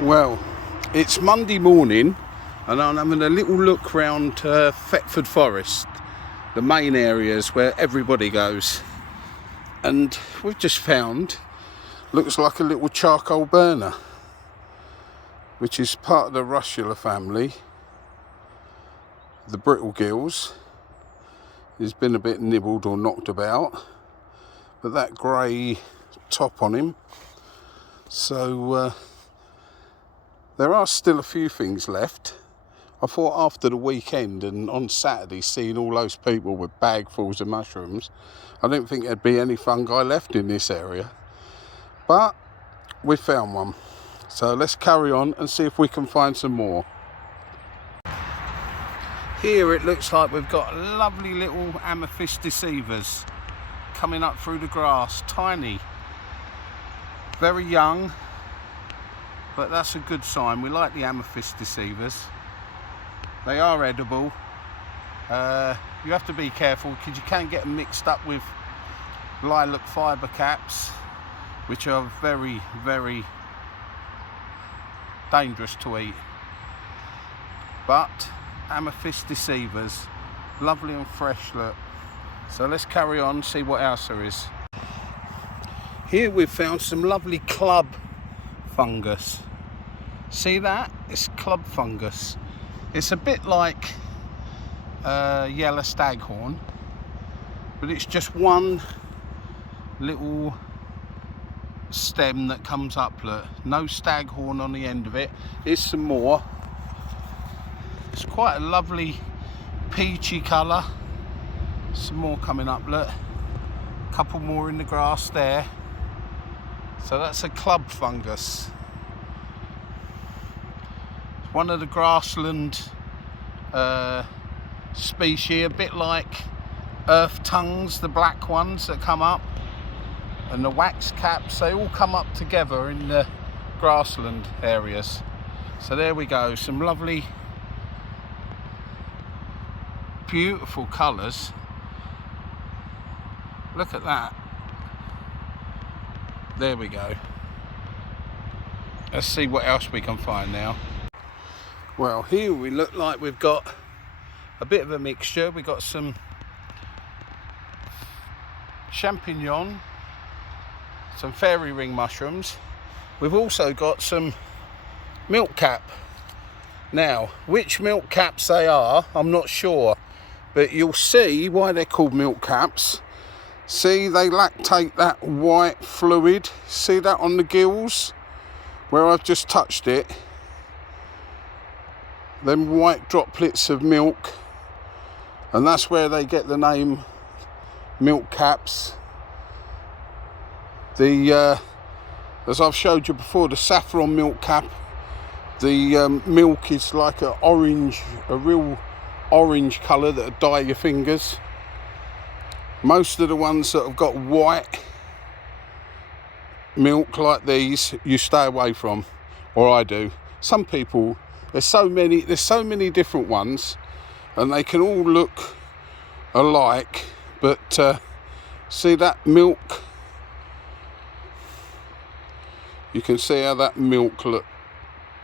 Well, it's Monday morning and I'm having a little look round Thetford Forest, the main areas where everybody goes. And we've just found, looks like a little charcoal burner, which is part of the russula family, the brittlegills. He's been a bit nibbled or knocked about, but that grey top on him. So there are still a few things left. I thought after the weekend and on Saturday, seeing all those people with bagfuls of mushrooms, I didn't think there'd be any fungi left in this area. But we found one. So let's carry on and see if we can find some more. Here it looks like we've got lovely little amethyst deceivers coming up through the grass. Tiny, very young, but that's a good sign. We like the amethyst deceivers. They are edible. You have to be careful because you can get them mixed up with lilac fibre caps, which are very, very dangerous to eat. But amethyst deceivers, lovely and fresh look. So let's carry on, see what else there is. Here we've found some lovely club fungus. See that? It's club fungus. It's a bit like yellow staghorn, but it's just one little stem that comes up. Look, no staghorn on the end of it. Here's some more. It's quite a lovely peachy colour. Some more coming up. Look, a couple more in the grass there. So that's a club fungus. One of the grassland species, a bit like earth tongues, the black ones that come up, and the wax caps, they all come up together in the grassland areas. So there we go, some lovely, beautiful colours. Look at that. There we go. Let's see what else we can find now. Well, here we look like we've got a bit of a mixture. We've got some champignon, some fairy ring mushrooms. We've also got some milk cap. Now, which milk caps they are, I'm not sure, but you'll see why they're called milk caps. See, they lactate that white fluid. See that on the gills where I've just touched it? Them white droplets of milk, and that's where they get the name milk caps. The as I've showed you before, the saffron milk cap, the milk is like a real orange colour that'll dye your fingers. Most of the ones that have got white milk like these, you stay away from, or I do. Some people, there's so many different ones, and they can all look alike, but see that milk? You can see how that milk look.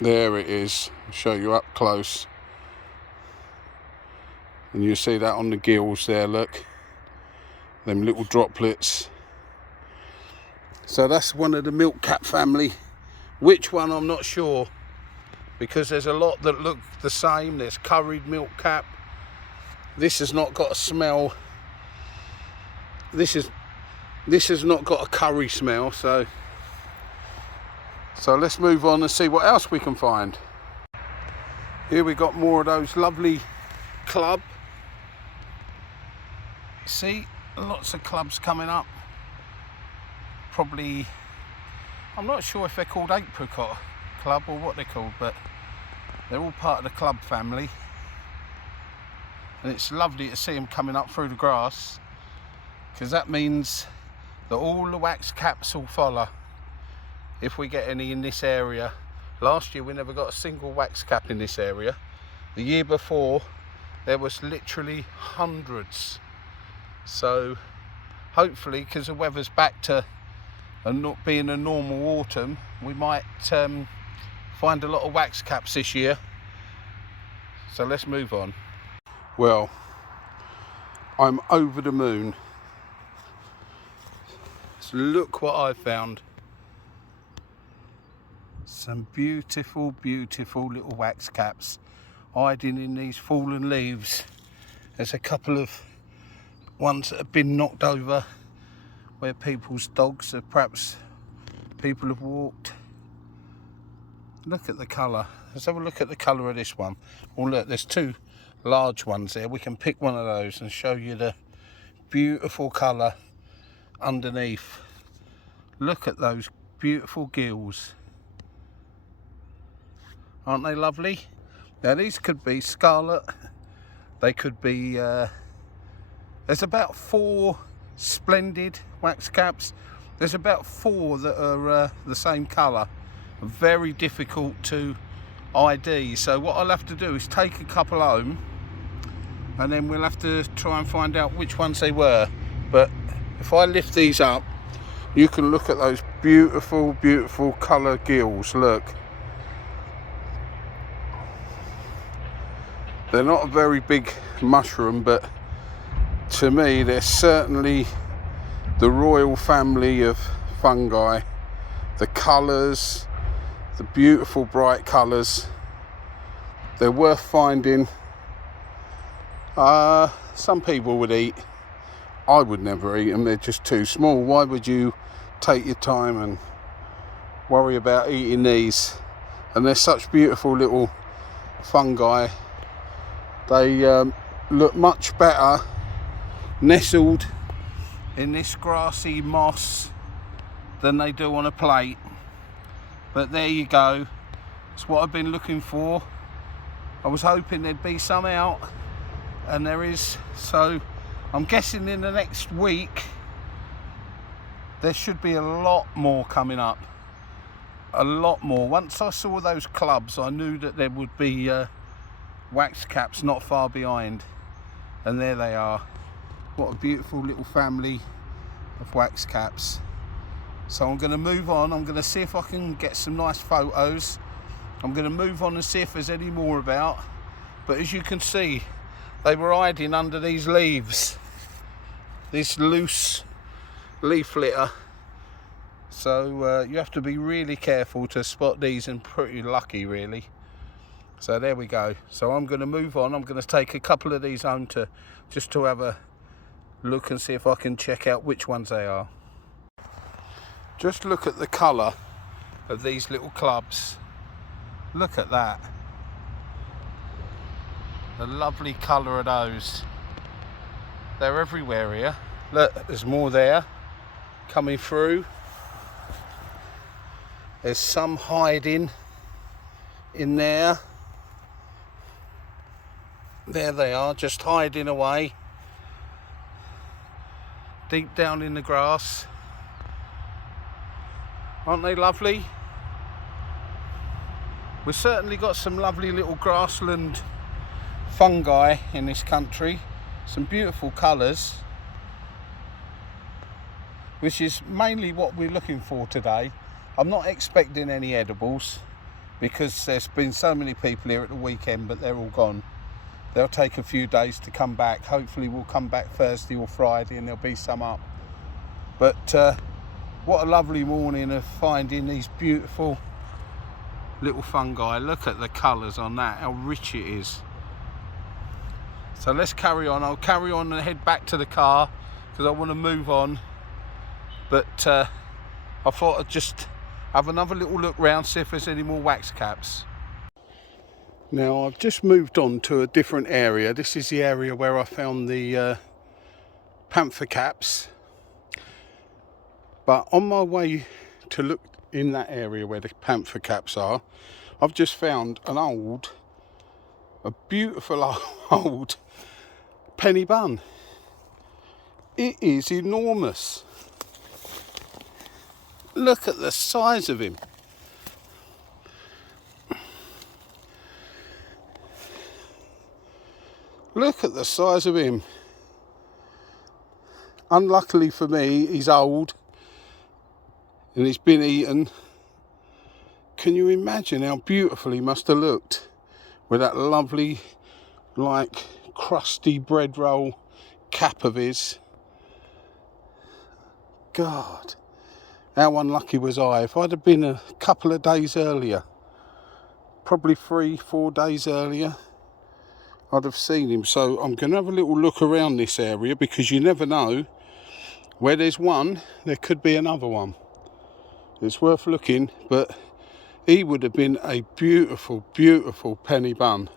There it is. I'll show you up close. And you see that on the gills there, look. Them little droplets. So that's one of the milk cap family. Which one, I'm not sure, because there's a lot that look the same. There's curried milk cap. This has not got a smell. This has not got a curry smell. So let's move on and see what else we can find. Here we got more of those lovely club. See, lots of clubs coming up. Probably, I'm not sure if they're called apricot club or what they're called, but they're all part of the club family, and it's lovely to see them coming up through the grass, because that means that all the wax caps will follow if we get any in this area. Last year we never got a single wax cap in this area. The year before there was literally hundreds. So hopefully, because the weather's back to and not being a normal autumn, we might find a lot of wax caps this year. So let's move on. Well, I'm over the moon. So look what I found. Some beautiful, beautiful little wax caps hiding in these fallen leaves. There's a couple of ones that have been knocked over where people's dogs have perhaps people have walked. Look at the colour. Let's have a look at the colour of this one. Oh look, there's two large ones there. We can pick one of those and show you the beautiful colour underneath. Look at those beautiful gills. Aren't they lovely? Now these could be scarlet. They could be, there's about 4 splendid wax caps. There's about 4 that are the same colour. Very difficult to ID, so what I'll have to do is take a couple home and then we'll have to try and find out which ones they were. But if I lift these up, you can look at those beautiful, beautiful colour gills. Look, they're not a very big mushroom, but to me they're certainly the royal family of fungi. The colours, the beautiful bright colours, they're worth finding. Some people would eat. I would never eat them, they're just too small. Why would you take your time and worry about eating these? And they're such beautiful little fungi. They look much better nestled in this grassy moss than they do on a plate. But there you go, it's what I've been looking for. I was hoping there'd be some out, and there is. So I'm guessing in the next week there should be a lot more coming up. A lot more. Once I saw those clubs, I knew that there would be wax caps not far behind, and there they are. What a beautiful little family of wax caps. So I'm going to move on. I'm going to see if I can get some nice photos. I'm going to move on and see if there's any more about. But as you can see, they were hiding under these leaves, this loose leaf litter. So you have to be really careful to spot these, and pretty lucky really. So there we go. So I'm going to move on. I'm going to take a couple of these home to just to have a look and see if I can check out which ones they are. Just look at the colour of these little clubs. Look at that. The lovely colour of those. They're everywhere here. Look, there's more there coming through. There's some hiding in there. There they are, just hiding away. Deep down in the grass. Aren't they lovely? We've certainly got some lovely little grassland fungi in this country. Some beautiful colours, which is mainly what we're looking for today. I'm not expecting any edibles because there's been so many people here at the weekend, but they're all gone. They'll take a few days to come back. Hopefully we'll come back Thursday or Friday and there'll be some up. But what a lovely morning of finding these beautiful little fungi. Look at the colours on that, how rich it is. So let's carry on. I'll carry on and head back to the car because I want to move on. But I thought I'd just have another little look round, see if there's any more wax caps. Now I've just moved on to a different area. This is the area where I found the panther caps. But on my way to look in that area where the panther caps are, I've just found a beautiful old penny bun. It is enormous. Look at the size of him. Look at the size of him. Unluckily for me, he's old and he's been eaten. can you imagine how beautiful he must have looked with that lovely, like, crusty bread roll cap of his? God, how unlucky was I. If I'd have been a couple of days earlier, probably 3-4 days earlier, I'd have seen him. So I'm going to have a little look around this area, because you never know, where there's one, there could be another one. It's worth looking, but he would have been a beautiful, beautiful penny bun.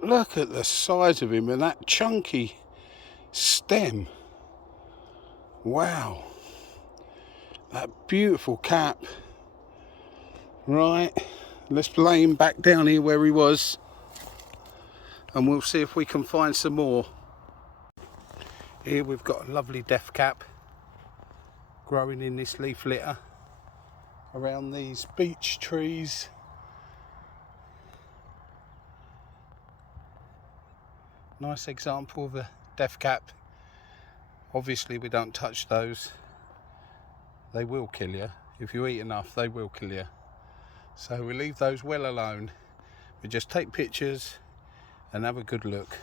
Look at the size of him and that chunky stem. Wow. That beautiful cap. Right, let's lay him back down here where he was, and we'll see if we can find some more. Here we've got a lovely death cap growing in this leaf litter around these beech trees. Nice example of a death cap. Obviously we don't touch those. They will kill you. If you eat enough, they will kill you. So we leave those well alone. We just take pictures and have a good look.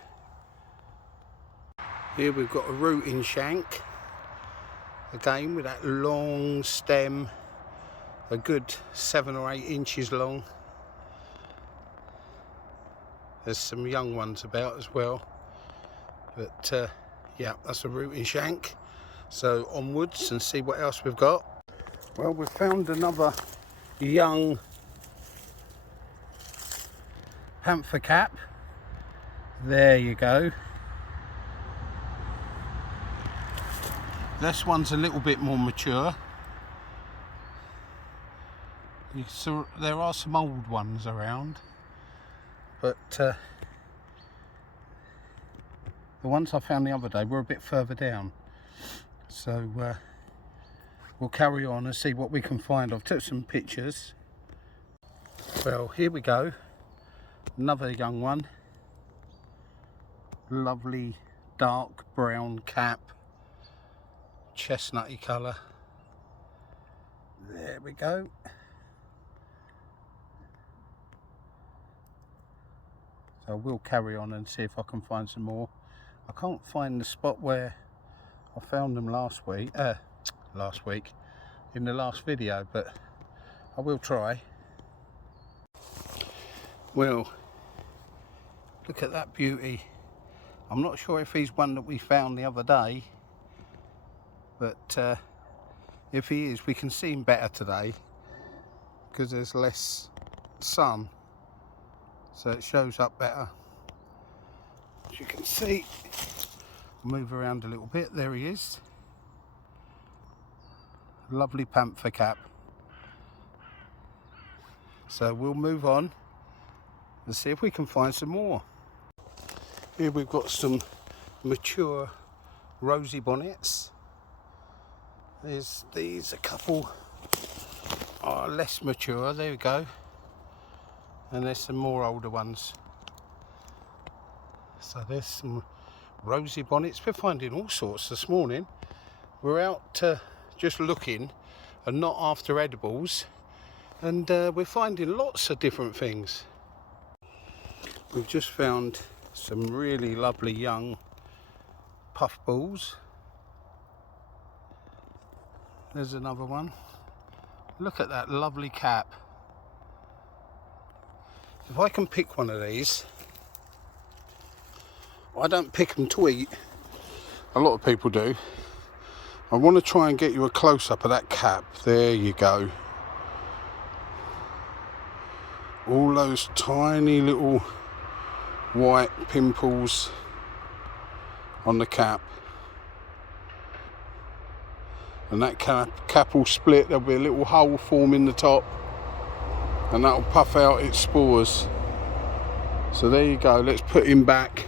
Here we've got a rooting shank. Again with that long stem, a good 7 or 8 inches long. There's some young ones about as well. But yeah, that's a rooting shank. So onwards and see what else we've got. Well, we've found another young panther cap. There you go. This one's a little bit more mature. So there are some old ones around, but the ones I found the other day were a bit further down. So we'll carry on and see what we can find. I've took some pictures. Well, here we go. Another young one. Lovely dark brown cap. Chestnutty colour. There we go. So we'll carry on and see if I can find some more. I can't find the spot where I found them last week in the last video, but I will try. Well, look at that beauty. I'm not sure if he's one that we found the other day, but if he is, we can see him better today because there's less sun, so it shows up better. As you can see, move around a little bit, there he is. Lovely panther cap. So we'll move on and see if we can find some more. Here we've got some mature Rosy bonnets. There's these, a couple are less mature, there we go. And there's some more older ones. So there's some Rosy bonnets. We're finding all sorts this morning. We're out just looking and not after edibles, and we're finding lots of different things. We've just found some really lovely young puffballs. There's another one. Look at that lovely cap. If I can pick one of these, I don't pick them to eat. A lot of people do. I want to try and get you a close-up of that cap. There you go. All those tiny little white pimples on the cap. And that cap will split. There'll be a little hole form in the top, and that'll puff out its spores. So there you go. Let's put him back.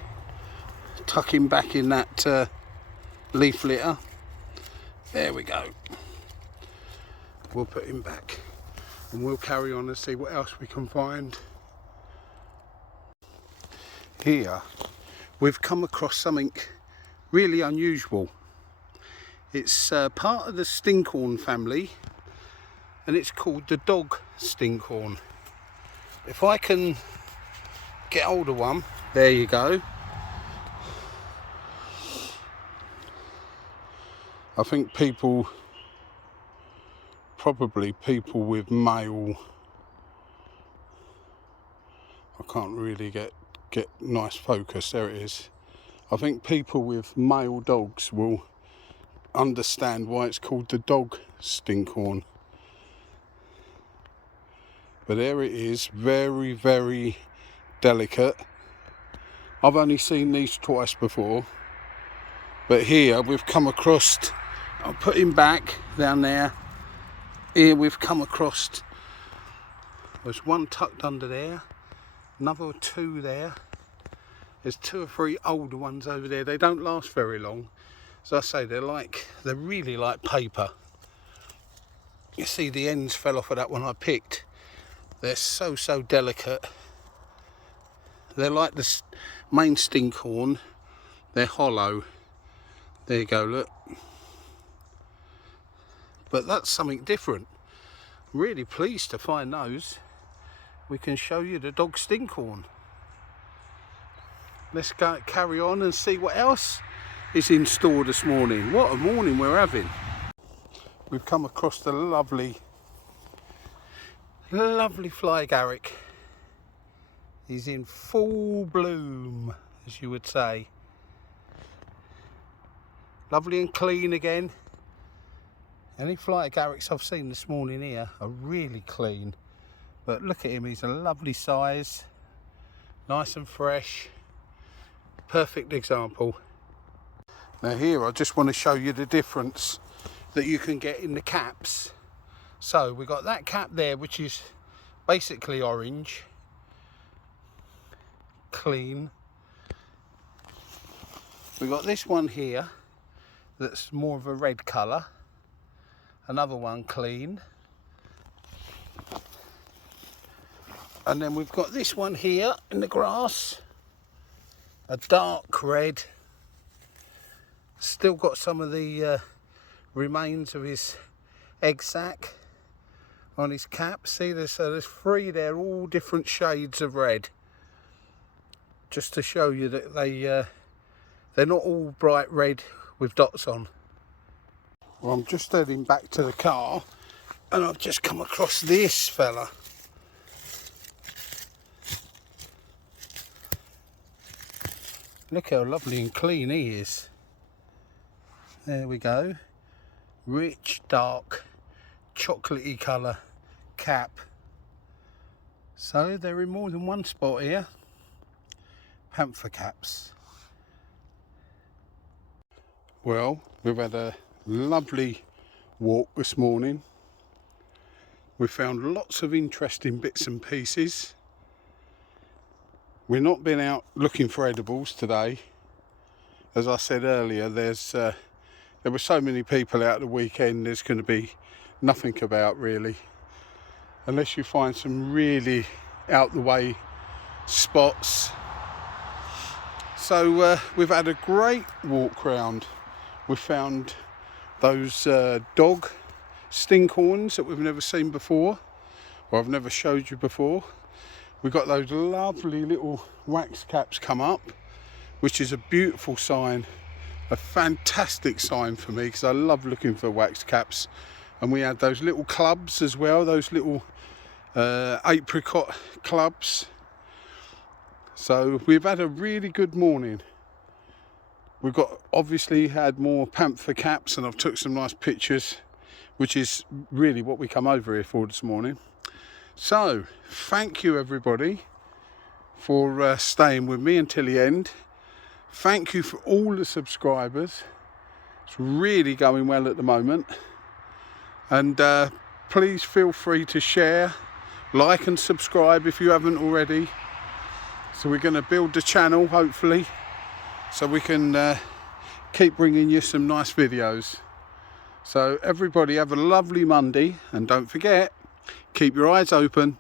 Tuck him back in that leaf litter. There we go. We'll put him back and we'll carry on and see what else we can find. Here we've come across something really unusual. It's part of the stinkhorn family, and it's called the dog stinkhorn. If I can get hold of one, there you go. I think probably people with male, I can't really get nice focus, there it is. I think people with male dogs will understand why it's called the dog stinkhorn. But there it is, very, very delicate. I've only seen these twice before, but here we've come across, I'll put him back down there. Here we've come across, there's one tucked under there, another two there. There's 2 or 3 older ones over there. They don't last very long. As I say, they're really like paper. You see the ends fell off of that one I picked. They're so delicate. They're like the main stinkhorn. They're hollow. There you go, look. But that's something different. I'm really pleased to find those. We can show you the dog stinkhorn. Let's go carry on and see what else is in store this morning. What a morning we're having. We've come across the lovely fly agaric. He's in full bloom, as you would say. Lovely and clean again. Any fly agarics I've seen this morning here are really clean. But look at him, he's a lovely size, nice and fresh. Perfect example. Now here I just want to show you the difference that you can get in the caps. So we got that cap there, which is basically orange, clean. We got this one here that's more of a red colour, another one clean, and then we've got this one here in the grass, a dark red. Still got some of the remains of his egg sac on his cap. See, there's 3 there, all different shades of red, just to show you that they're not all bright red with dots on. Well, I'm just heading back to the car and I've just come across this fella. Look how lovely and clean he is. There we go. Rich, dark, chocolatey colour cap. So they're in more than one spot here. Panther caps. Well, we've had a lovely walk this morning. We've found lots of interesting bits and pieces. We've not been out looking for edibles today. As I said earlier, there were so many people out the weekend, there's going to be nothing about really. Unless you find some really out the way spots. So we've had a great walk round. We found those dog stinkhorns that we've never seen before, or I've never showed you before. We've got those lovely little wax caps come up, which is a beautiful sign, a fantastic sign for me, because I love looking for wax caps. And we had those little clubs as well, those little apricot clubs. So we've had a really good morning. We've got obviously had more panther caps, and I've took some nice pictures, which is really what we come over here for this morning. So thank you everybody for staying with me until the end. Thank you for all the subscribers. It's really going well at the moment. And please feel free to share, like and subscribe if you haven't already. So we're going to build the channel hopefully, so we can keep bringing you some nice videos. So everybody have a lovely Monday, and don't forget, keep your eyes open.